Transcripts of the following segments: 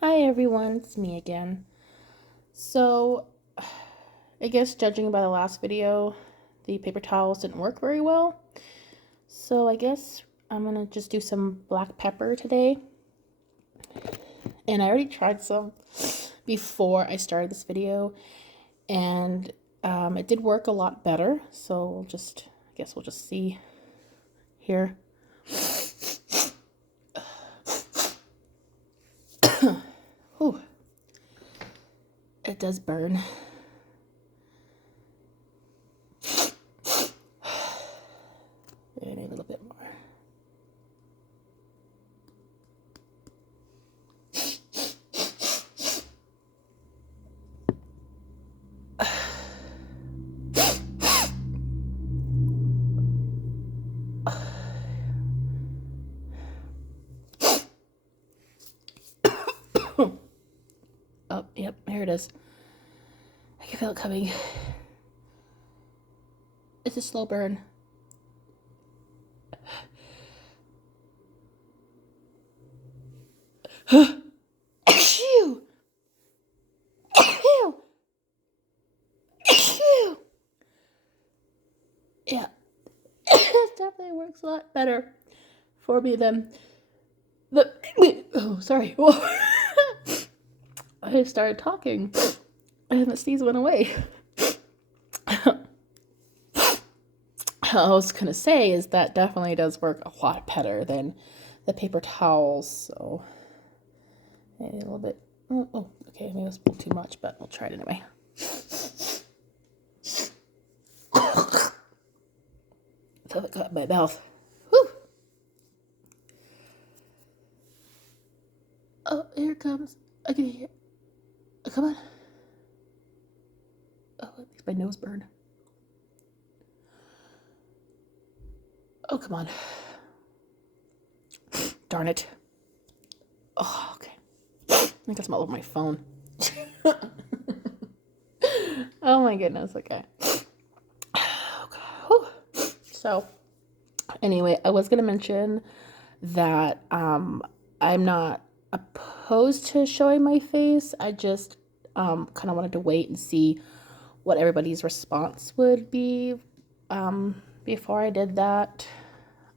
Hi everyone, it's me again. So, I guess judging by the last video, the paper towels didn't work very well. So I guess I'm gonna just do some black pepper today. And I already tried some before I started this video, and it did work a lot better. So I guess we'll just see here. Whew. It does burn. And a little bit more. Oh, yep, here it is. I can feel it coming. It's a slow burn. Achoo! Achoo! Achoo! Yeah, it definitely works a lot better for me than the. Oh, sorry. I started talking, and the sneeze went away. I was gonna say is that definitely does work a lot better than the paper towels. So maybe a little bit. Oh, okay, maybe it's a little too much, but we'll try it anyway. So it got my mouth. Whew. Oh, here it comes. I can hear. Oh, come on. Oh, it makes my nose burn. Oh, come on. Darn it. Oh, okay. I got some all over my phone. Oh my goodness. Okay. So, anyway, I was gonna mention that I'm not opposed to showing my face. I just kind of wanted to wait and see what everybody's response would be before I did that.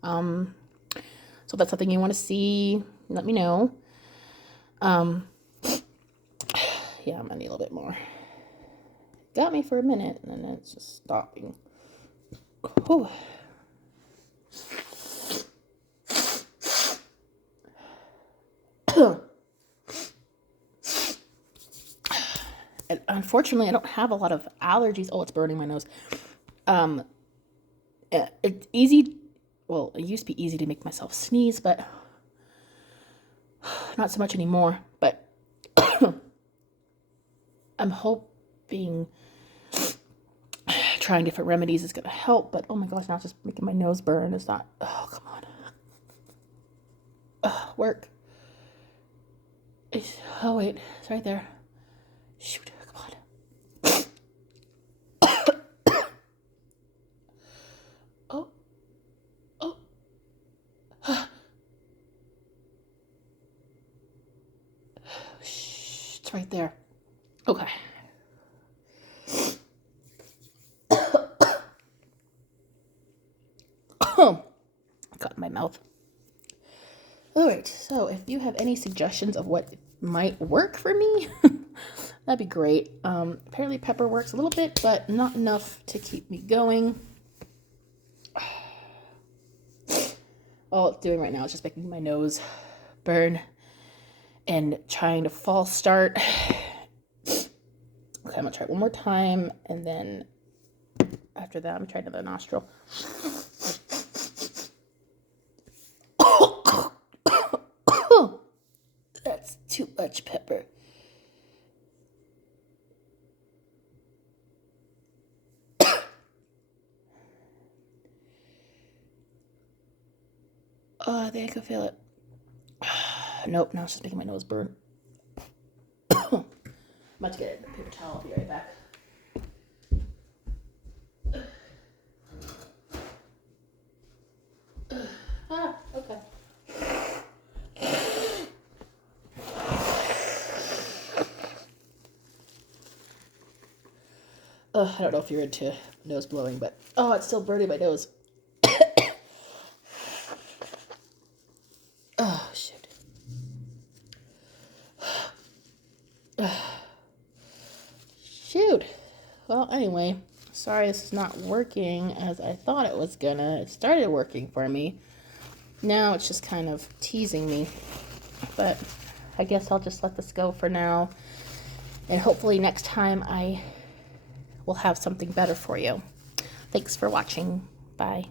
So if that's something you want to see, let me know. Yeah, I'm gonna need a little bit more. Got me for a minute, and then it's just stopping. Whew. And unfortunately, I don't have a lot of allergies. Oh, it's burning my nose. It's easy. Well, it used to be easy to make myself sneeze, but not so much anymore. But I'm hoping trying different remedies is going to help. But oh my gosh, now it's just making my nose burn. It's not. Oh, come on. Work. Oh, wait. It's right there. Shoot. Come on. Oh. Oh. Shh. It's right there. Okay. Got in my mouth. Alright, so if you have any suggestions of what might work for me, that'd be great. Apparently pepper works a little bit, but not enough to keep me going. All it's doing right now is just making my nose burn and trying to false start. Okay, I'm gonna try it one more time, and then after that, I'm gonna try another nostril. That's too much pepper. Oh, I think I can feel it. Nope, now it's just making my nose burn. I'm about to get a paper towel. I'll be right back. Okay. I don't know if you're into nose blowing, but oh, it's still burning my nose. Oh, shoot. Shoot. Well, anyway, sorry this is not working as I thought it was gonna. It started working for me. Now it's just kind of teasing me. But I guess I'll just let this go for now. And hopefully next time I will have something better for you. Thanks for watching. Bye.